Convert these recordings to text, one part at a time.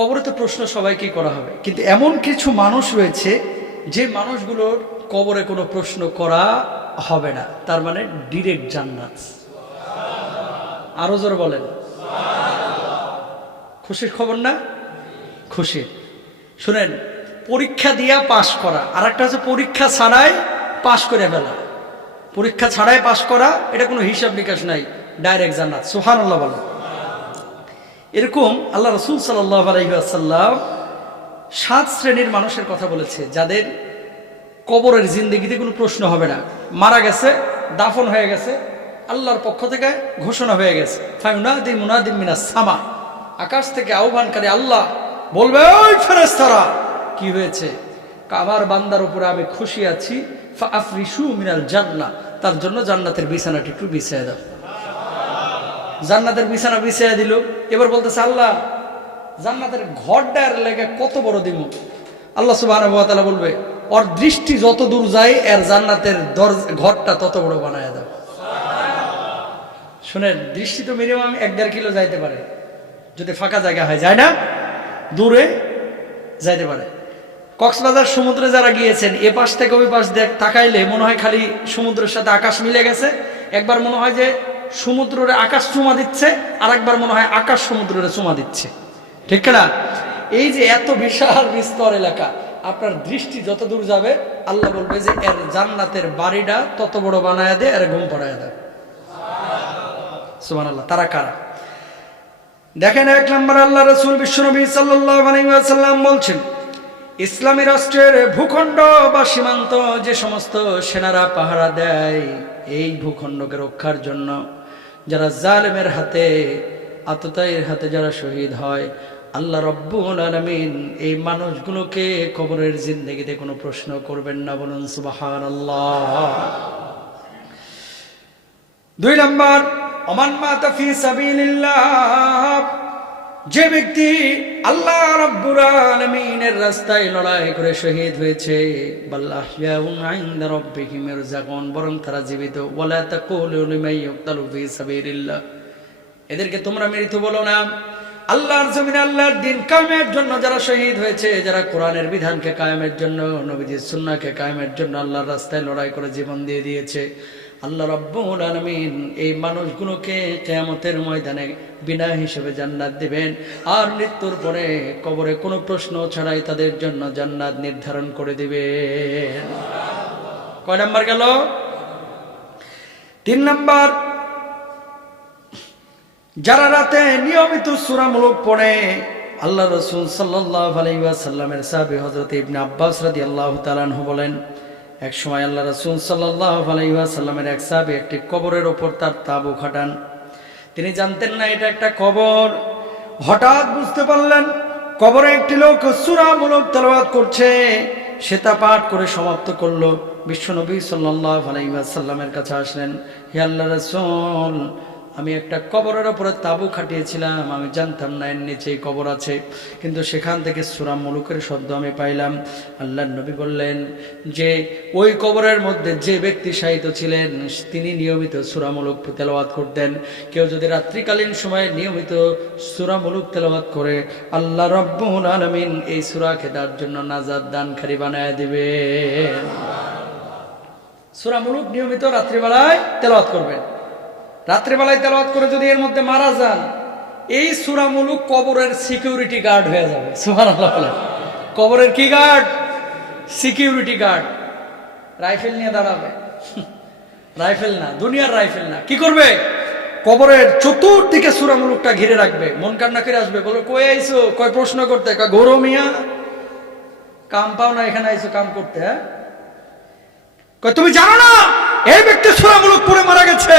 কবরে তো প্রশ্ন সবাইকেই করা হবে, কিন্তু এমন কিছু মানুষ রয়েছে যে মানুষগুলোর কবরে কোনো প্রশ্ন করা হবে না, তার মানে ডিরেক্ট জান্নাত। আরো জোরে বলেন, খুশির খবর না? খুশির। শুনেন, পরীক্ষা দিয়া পাশ করা আর একটা হচ্ছে পরীক্ষা ছাড়াই পাশ করে ফেলা। পরীক্ষা ছাড়াই পাশ করা, এটা কোনো হিসাব নিকাশ নাই, ডাইরেক্ট জান্নাত। সুবহানাল্লাহ বলেন। এরকম আল্লাহ রাসূল সাল্লাল্লাহু আলাইহি ওয়াসাল্লাম 7 শ্রেণীর মানুষের কথা বলেছে যাদের কবরের জিন্দেগিতে কোনো প্রশ্ন হবে না। মারা গেছে, দাফন হয়ে গেছে, আল্লাহর পক্ষ থেকে ঘোষণা হয়ে গেছে, ফায়ুনাদি মুনাদিম মিনাস সামা, আকাশ থেকে আহ্বানকারী আল্লাহ বলবে, ওই ফেরেশতারা কি হয়েছে? আমার বান্দার উপরে আমি খুশি আছি, ফাআফরিশু মিনাল জান্নাহ, তার জন্য জান্নাতের বিছানাটি একটু বিছিয়ে দাও। জান্নাতের বিছানা বিছিয়ে দিল। এবার বলতেছে, আল্লাহ জান্নাতের ঘরটার লেগে কত বড় দিব? আল্লাহ সুবহানাহু ওয়া তাআলা বলবে, ওর দৃষ্টি যত দূর যায় এর জান্নাতের ঘরটা তত বড় বানায় দাও। শুনেন, দৃষ্টি তো মিনিমাম 1-1.5 কিলো যাইতে পারে যদি ফাঁকা জায়গা হয়, যায় না? দূরে যাইতে পারে। কক্সবাজার সমুদ্রে যারা গিয়েছেন, এ পাশ থেকে ওই পাশ তাকাইলে মনে হয় খালি সমুদ্রের সাথে আকাশ মিলে গেছে। একবার মনে হয় যে সমুদ্রের আকাশ চুমা দিচ্ছে, আর একবার মনে হয় আকাশ সমুদ্রের চুমা দিচ্ছে, ঠিক না? এই যে এত বিশাল বিস্তর এলাকা, আপনার দৃষ্টি যত দূর যাবে আল্লাহ বলবে যে এর জান্নাতের বাড়িটা তত বড় বানায় দে, এর ঘুম পড়ায় দেয়। সুবহানাল্লাহ। তারা কারা? দেখেন, 1 নম্বর আল্লাহ রাসূল বিশ্বনবী সাল্লাল্লাহু আলাইহি ওয়াসাল্লাম বলছেন, ইসলামী রাষ্ট্রের ভূখণ্ড বা সীমান্ত যে সমস্ত সেনারা পাহারা দেয়, এই ভূখণ্ডকে রক্ষার জন্য যারা জালেমের হাতে, আততায়ীর হাতে যারা শহীদ হয়, আল্লাহ রাব্বুল আলামিন এই মানুষগুলোকে কবরের জিন্দেগিতে কোনো প্রশ্ন করবেন না। বলুন সুবহানাল্লাহ। 2 নম্বর, ওমান মাতা ফি সাবিলিল্লাহ, যে ব্যক্তি আল্লাহ রাব্বুল আলামিনের রাস্তায় লড়াই করে শহীদ হয়েছে, বাল্লাহয়াউন ইনদা রাব্বিহিম ইরজাকুন, বরং তারা জীবিত। ওয়ালা তাকুলু লিমান ইউকতালু ফি সাবিলিল্লাহ, এদেরকে তোমরা মৃত বলো না। আল্লাহর জমিনে আল্লাহর দ্বীন কায়েমের জন্য যারা শহীদ হয়েছে, যারা কোরআনের বিধানকে কায়েমের জন্য, নবীজির সুন্নাহকে কায়েমের জন্য আল্লাহর রাস্তায় লড়াই করে জীবন দিয়ে দিয়েছে, আল্লাহ রাব্বুল আলামিন এই মানুষগুলোকে কিয়ামতের ময়দানে বিনা হিসেবে জান্নাত দিবেন। আর মৃত্যুর পরে কবরে কোনো প্রশ্ন ছাড়াই তাদের জন্য জান্নাত নির্ধারণ করে দিবেন। কয় নাম্বার গেল? 3 নাম্বার, যারা রাতে নিয়মিত সূরা মুলক পড়ে। আল্লাহ রাসূল সাল্লাল্লাহু আলাইহি ওয়াসাল্লামের সাহাবী হযরত ইবনে আব্বাস রাদিয়াল্লাহু তাআলা আনহু বলেন, এক সময় আল্লাহ রাসূল সাল্লাল্লাহু আলাইহি ওয়াসাল্লামের এক সাহাবী একটি কবরের ওপর তার তাঁবু খাটান। তিনি জানতেন না এটা একটা কবর। হঠাৎ বুঝতে পারলেন কবরে একটি লোক সূরা মুলক তেলাওয়াত করছে। সে তা পাঠ করে সমাপ্ত করলো। বিশ্বনবী সাল্লাল্লাহু আলাইহি ওয়াসাল্লামের কাছে আসলেন, হে আল্লাহর রাসূল, আমি একটা কবরের উপরে তাঁবু খাটিয়েছিলাম, আমি জানতাম না এর নিচেই কবর আছে, কিন্তু সেখান থেকে সূরা মুলুকের শব্দ আমি পাইলাম। আল্লাহর নবী বললেন যে ওই কবরের মধ্যে যে ব্যক্তি শায়িত ছিলেন তিনি নিয়মিত সূরা মুলুক তেলাওয়াত করতেন। কেউ যদি রাত্রিকালীন সময়ে নিয়মিত সূরা মুলুক তেলাওয়াত করে, আল্লাহ রাব্বুল আলামিন এই সূরাকে তার জন্য নাজাত দানকারী বানায় দিবেন। সূরা মুলুক নিয়মিত রাত্রিবেলায় তেলাওয়াত করবেন। রাত্রিবেলায় তেলাওয়াত করে যদি এর মধ্যে মারা যান, এই সূরা মুলুক কবরের সিকিউরিটি গার্ড হয়ে যাবে। সুবহানাল্লাহ। কবরের কি গার্ড? Security guard. রাইফেল নিয়ে দাঁড়াবে। রাইফেল না, দুনিয়ার রাইফেল না। কি করবে? কবরের চতুর্দিকে সূরা মুলুকটা ঘিরে রাখবে। মন কান্না করে আসবে, বলো কই আইছো? কয় প্রশ্ন করতে? কয় গরু মিয়া, কাম পাও না, এখানে আইছো কাম করতে? হ্যাঁ, কয় তুমি জানো না এই ব্যক্তি সূরা মুলুক পড়ে মারা গেছে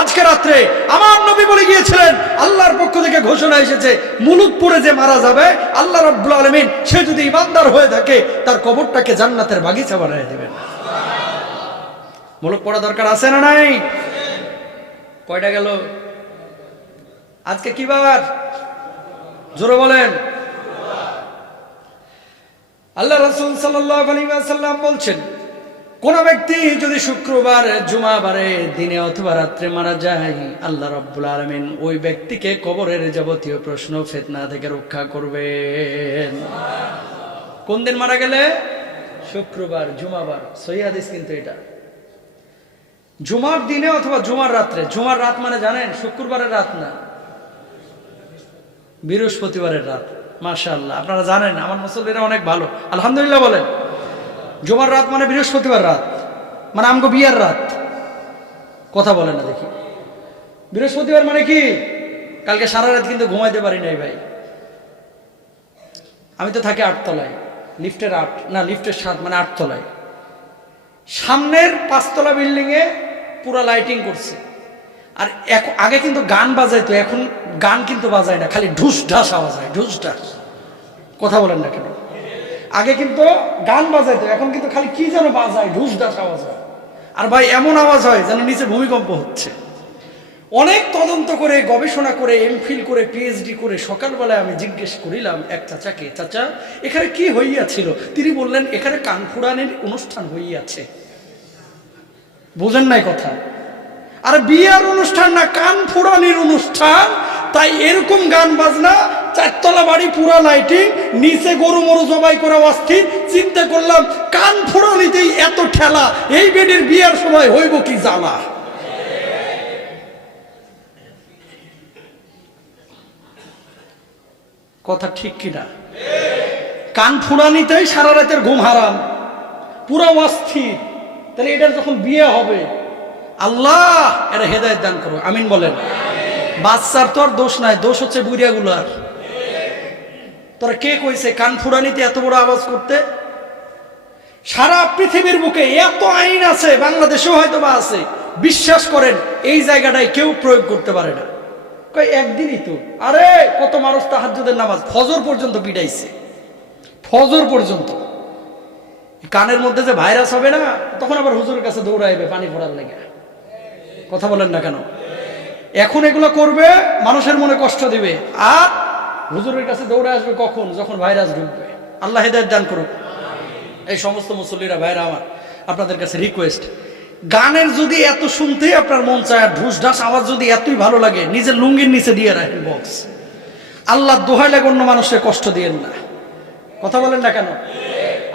আজকে রাত্রে? আমার নবী বলে গিয়েছিলেন, আল্লাহর পক্ষ থেকে ঘোষণা এসেছে, মুলুক পড়ে যে মারা যাবে আল্লাহ রাব্বুল আলামিন সে যদি ঈমানদার হয়ে থাকে তার কবরটাকে জান্নাতের বাগিচা বানিয়ে দিবেন। মুলুক পড়া দরকার আছে না নাই? কয়টা গেল? আজকে কি বার? জোরে বলেন। আল্লাহ রাসূল সাল্লাল্লাহু আলাইহি ওয়াসাল্লাম বলছেন, কোন ব্যক্তি যদি শুক্রবার জুমাবারে দিনে অথবা রাত্রে মারা যায়, আল্লাহ রাব্বুল আলামিন ওই ব্যক্তিকে কবরের যাবতীয় প্রশ্ন ফিতনা থেকে রক্ষা করবেন। কোন দিন মারা গেলে? শুক্রবার, জুমাবার। সহিহ হাদিস কিন্তু এটা। জুমার দিনে অথবা জুমার রাত্রে। জুমার রাত মানে জানেন শুক্রবারের রাত না, বৃহস্পতিবারের রাত। মাশাআল্লাহ, আপনারা জানেন, আমার মুসল্লিরা অনেক ভালো, আলহামদুলিল্লাহ বলেন। জুমার রাত মানে বৃহস্পতিবার রাত, মানে আমগো বিয়ার রাত। কথা বলে না দেখি। বৃহস্পতিবার মানে কি? কালকে সারা রাত কিন্তু ঘুমাইতে পারি নাই ভাই। আমি তো থাকি 8 তলায়, লিফটের 8 না লিফটের 7, মানে 8 তলায়। সামনের 5 তলা বিল্ডিং এ পুরো লাইটিং করছে। আর আগে কিন্তু গান বাজাইতো, এখন গান কিন্তু বাজায় না, খালি ঢুস ঢাস আওয়াজ হয়, ঢুস ঢাস। কথা বলেন না কেন? আগে কিন্তু গান বাজাইতো, এখন কিন্তু খালি কি যেন বাজায়, ঢুস ঢাস আওয়াজ হয়। আর ভাই এমন আওয়াজ হয় যেন নিচে ভূমিকম্প হচ্ছে। অনেক তদন্ত করে, গবেষণা করে, এমফিল করে, পিএইচডি করে সকালবেলায় আমি জিজ্ঞেস করিলাম এক চাচাকে, চাচা এখানে কি হইয়াছিল? তিনি বললেন এখানে কান ফুরানের অনুষ্ঠান হইয়াছে। বুঝেন নাই কথা? আর বিয়ার অনুষ্ঠান না, কান ফুরানির অনুষ্ঠান। তাই এরকম গান বাজনা, 4 তলা বাড়ি, পুরা লাইটিং, নিচে গরু মরু জবাই করে অস্থির। চিন্তা করলাম কান ফুরানিতেই এত ঠেলা, এই বেডের বিয়ার সময় হইব কি জ্বালা। কথা ঠিক কিনা? কান ফুরানিতেই সারা রাতের ঘুম হারাম, পুরা অস্থির। তাহলে এটার যখন বিয়ে হবে, আল্লাহ এরা হেদায়েত দান করো, আমিন বলেন। বাচ্চার তো আর দোষ নাই, দোষ হচ্ছে বুড়িয়াগুলার। তোরা কে কইছে কান ফুরানিতে এত বড় আওয়াজ করতে? সারা পৃথিবীর বুকে এত আইন আছে, বাংলাদেশেও হয়তো বা আছে, বিশ্বাস করেন এই জায়গাটায় কেউ প্রয়োগ করতে পারে না। কই একদিনই তো, আরে কত মানুষ তাহাজ্জুদের নামাজ ফজর পর্যন্ত পিটাইছে, ফজর পর্যন্ত। কানের মধ্যে যে ভাইরাস হবে না, তখন আবার হুজুরের কাছে দৌড়াইবে পানি পড়ার লেগে। কথা বলেন না কেন? এখন এগুলো করবে, মানুষের মনে কষ্ট দিবে, আর হুজুরের কাছে দৌড়ে আসবে কখন? যখন ভাইরাস ঢুকবে। আল্লাহ হেদায়েত দান করুক। এই সমস্ত মুসল্লিরা, ভাইরা আমার, আপনাদের কাছে রিকোয়েস্ট, গানের যদি এত শুনতেই আপনার মন চায়, ঢুস ঢাস আওয়াজ যদি এতই ভালো লাগে, নিজের লুঙ্গির নিচে দিয়ে রাখেন বক্স। আল্লাহ দোহাই লাগে অন্য মানুষের কষ্ট দিয়েন না। কথা বলেন না কেন?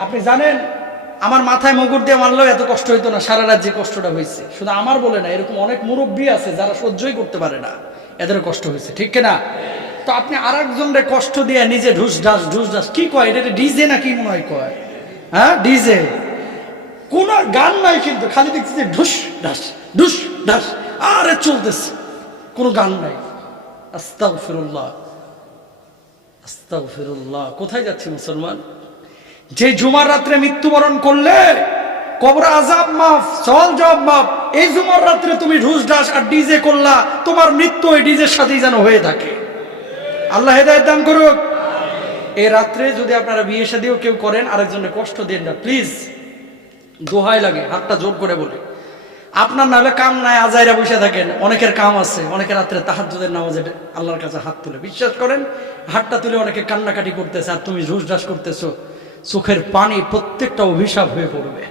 আপনি জানেন আমার মাথায় মুগুর দিয়ে মারলেও এত কষ্ট হইতো না, সারা রাত যে কষ্টটা হয়েছে। শুধু আমার বলে না, এরকম অনেক মুরব্বী আছে যারা সহ্যই করতে পারে না, এদেরও কষ্ট হয়েছে, ঠিক কিনা? তো আপনি আর একজনরে কষ্ট দিয়ে নিজে ঢুস ঢাস, ঢুস ঢাস কি কয় এটা? ডিজে না কি মনে হয় কয়? হ্যাঁ ডিজে। কোন গান নাই কিন্তু, খালি দেখছি যে ঢুস ঢাস ঢুস ঢাস, আরে চলতেছে, কোনো গান নাই। আস্তাগফিরুল্লাহ, আস্তাগফিরুল্লাহ। কোথায় যাচ্ছি মুসলমান? যে জুমার রাত্রে মৃত্যুবরণ করলে কবর আযাব মাফ, সওয়াল জবাব মাফ। এই জুমার রাত্রে তুমি ঢুস ঢাস আর ডিজে করলা, তোমার মৃত্যু ওই ডিজের সাথেই যেন হয়ে থাকে। আল্লাহ হেদায়েত দান করুক। এই রাত্রে যদি আপনারা বিয়ে শাদীও কেউ করেন, আরেকজনের কষ্ট দেন না প্লিজ, দোহাই লাগে, হাতটা জোর করে বলে। আপনার নাহলে কাম নাই, আজাইরা বসে থাকেন, অনেকের কাম আছে, অনেকে রাত্রে তাহাজ্জুদের নামাজে আল্লাহর কাছে হাত তুলে, বিশ্বাস করেন হাতটা তুলে অনেকে কান্নাকাটি করতেছে, আর তুমি ঢুস ঢাস করতেছো, চোখের পানি প্রত্যেকটা অভিশাপ হয়ে পড়বে।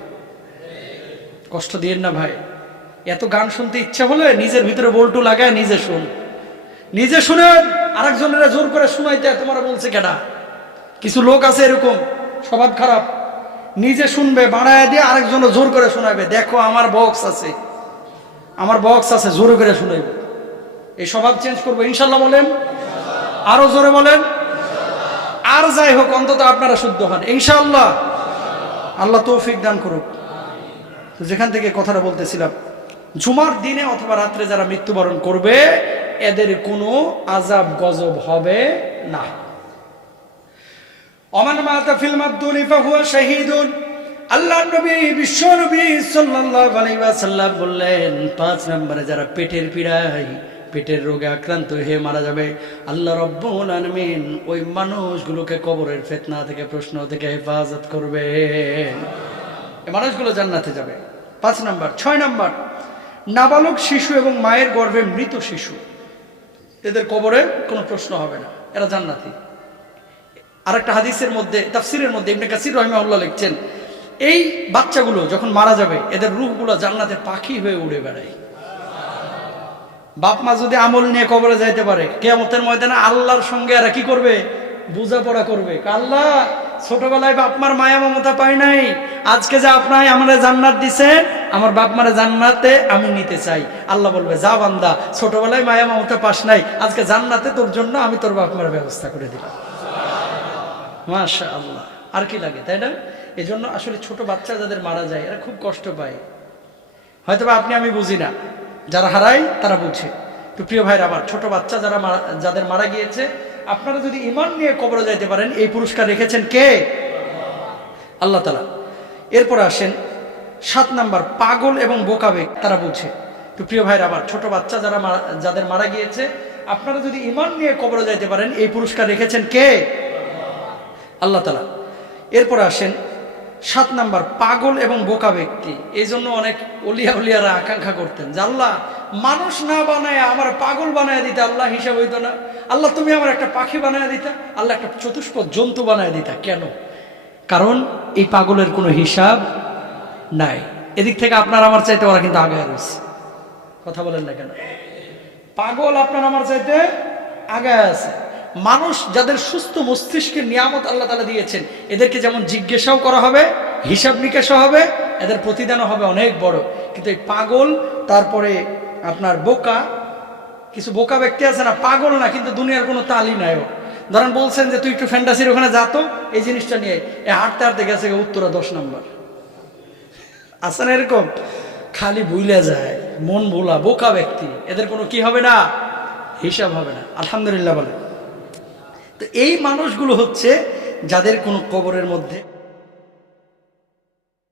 কষ্ট দিয়েন না ভাই। এত গান শুনতে ইচ্ছা হলে নিজের ভিতরে বল্টু লাগায় নিজে শুন, নিজে শুনেন। আরেকজনেরা জোর করে শুনাইতে তোমার বলছে কেডা? কিছু লোক আছে এরকম, স্বভাব খারাপ, নিজে শুনবে বাড়ায় দিয়ে আরেকজনে জোর করে শোনাবে, দেখো আমার বক্স আছে, আমার বক্স আছে, জোর করে শুনাইবে। এই স্বভাব চেঞ্জ করবো ইনশাল্লাহ বলেন, আরো জোরে বলেন। আর যাই হোক, অন্তত আপনারা শুদ্ধ হন ইনশাআল্লাহ। আল্লাহ তৌফিক দান করুক। তো যেখান থেকে কথাটা বলতেছিলাম, জুমার দিনে অথবা রাত্রে যারা মৃত্যুবরণ করবে, এদের কোনো আযাব গজব হবে না। ওমান মাতা ফিল মাদুনি ফাহুয়া শাহীদুন। আল্লাহর নবী, বিশ্ব নবী সাল্লাল্লাহু আলাইহি ওয়াসাল্লাম বললেন, 5 নম্বরে যারা পেটের পীড়ায়, পেটের রোগে আক্রান্ত হয়ে মারা যাবে, আল্লাহ রাব্বুল আলামিন ওই মানুষগুলোকে কবরের ফিতনা থেকে, প্রশ্ন থেকে হেফাজত করবে। এই মানুষগুলো জান্নাতে যাবে। 5 নম্বর। 6 নম্বর, নাবালক শিশু এবং মায়ের গর্ভে মৃত শিশু, এদের কবরে কোনো প্রশ্ন হবে না, এরা জান্নাতি। আরেকটা হাদিসের মধ্যে, তাফসিরের মধ্যে ইবনে কাসির রাহিমাহুল্লাহ লিখছেন, এই বাচ্চাগুলো যখন মারা যাবে এদের রূহগুলো জান্নাতে পাখি হয়ে উড়ে বেড়ায়। বাপ মা যদি আমল নিয়ে কবরে যাইতে পারে, কিয়ামতের ময়দানে আল্লাহর সঙ্গে এরা কি করবে? বোঝাপড়া করবে। আল্লাহ, ছোটবেলায় বাপ মার মায়া মমতা পাই নাই, আজকে যে আপনাই আমাদের জান্নাত দিছেন, আমার বাপ মারে জান্নাতে আমি নিতে চাই। আল্লাহ বলবে, যা বান্দা, ছোটবেলায় মায়া মমতা পাস নাই, আজকে জান্নাতে তোর জন্য আমি তোর বাপ মার ব্যবস্থা করে দিলাম। মাশাআল্লাহ, আর কি লাগে, তাই না? এই জন্য আসলে ছোট বাচ্চা যাদের মারা যায় এরা খুব কষ্ট পায়। হয়তোবা আপনি আমি বুঝি না, যারা হারায় তারা বুঝে। তো প্রিয় ভাইরা আমার, ছোট বাচ্চা যাদের মারা গিয়েছে, আপনারা যদি ঈমান নিয়ে কবরে যাইতে পারেন, এই পুরস্কার রেখেছেন কে? আল্লাহ তাআলা। এরপরে আসেন 7 নাম্বার, পাগল এবং বোকা ব্যক্তি, তারা বুঝে। তো প্রিয় ভাইরা আমার, ছোট বাচ্চা যাদের মারা গিয়েছে, আপনারা যদি ঈমান নিয়ে কবরে যাইতে পারেন, এই পুরস্কার রেখেছেন কে? আল্লাহ তাআলা। এরপরে আসেন 7 নাম্বার, পাগল এবং বোকা ব্যক্তি। এই জন্য অনেক উলিয়ারা আকাঙ্ক্ষা করতেন যে আল্লাহ, মানুষ না বানায় আমার পাগল বানায় দিতে, আল্লাহ হিসাব হইতো না। আল্লাহ, তুমি আমার একটা পাখি বানায় দিতা, আল্লাহ একটা চতুষ্পদ জন্তু বানায় দিতা। কেন? কারণ এই পাগলের কোনো হিসাব নাই। এদিক থেকে আপনার আমার চাইতে ওরা কিন্তু আগায় রয়েছে। কথা বলেন না কেন? পাগল আপনার আমার চাইতে আগায় আছে। মানুষ যাদের সুস্থ মস্তিষ্কের নিয়ামত আল্লাহ তাআলা দিয়েছেন, এদেরকে যেমন জিজ্ঞাসাও করা হবে, হিসাব নিকাশও হবে, এদের প্রতিদানও হবে অনেক বড়। কিন্তু এই পাগল, তারপরে আপনার বোকা, কিছু বোকা ব্যক্তি আছে না, পাগল না কিন্তু দুনিয়ার কোনো তালি নাই। ধরেন বলছেন যে তুই একটু ফ্যান্টাসির ওখানে যা, তো এই জিনিসটা নিয়ে হাঁটতে হাঁটতে গেছে উত্তরা 10 নম্বর। আছে না এরকম? খালি ভুলে যায়, মন ভোলা বোকা ব্যক্তি, এদের কোনো কি হবে না, হিসাব হবে না। আলহামদুলিল্লাহ বলে। তো এই মানুষগুলো হচ্ছে যাদের কোনো কবরের মধ্যে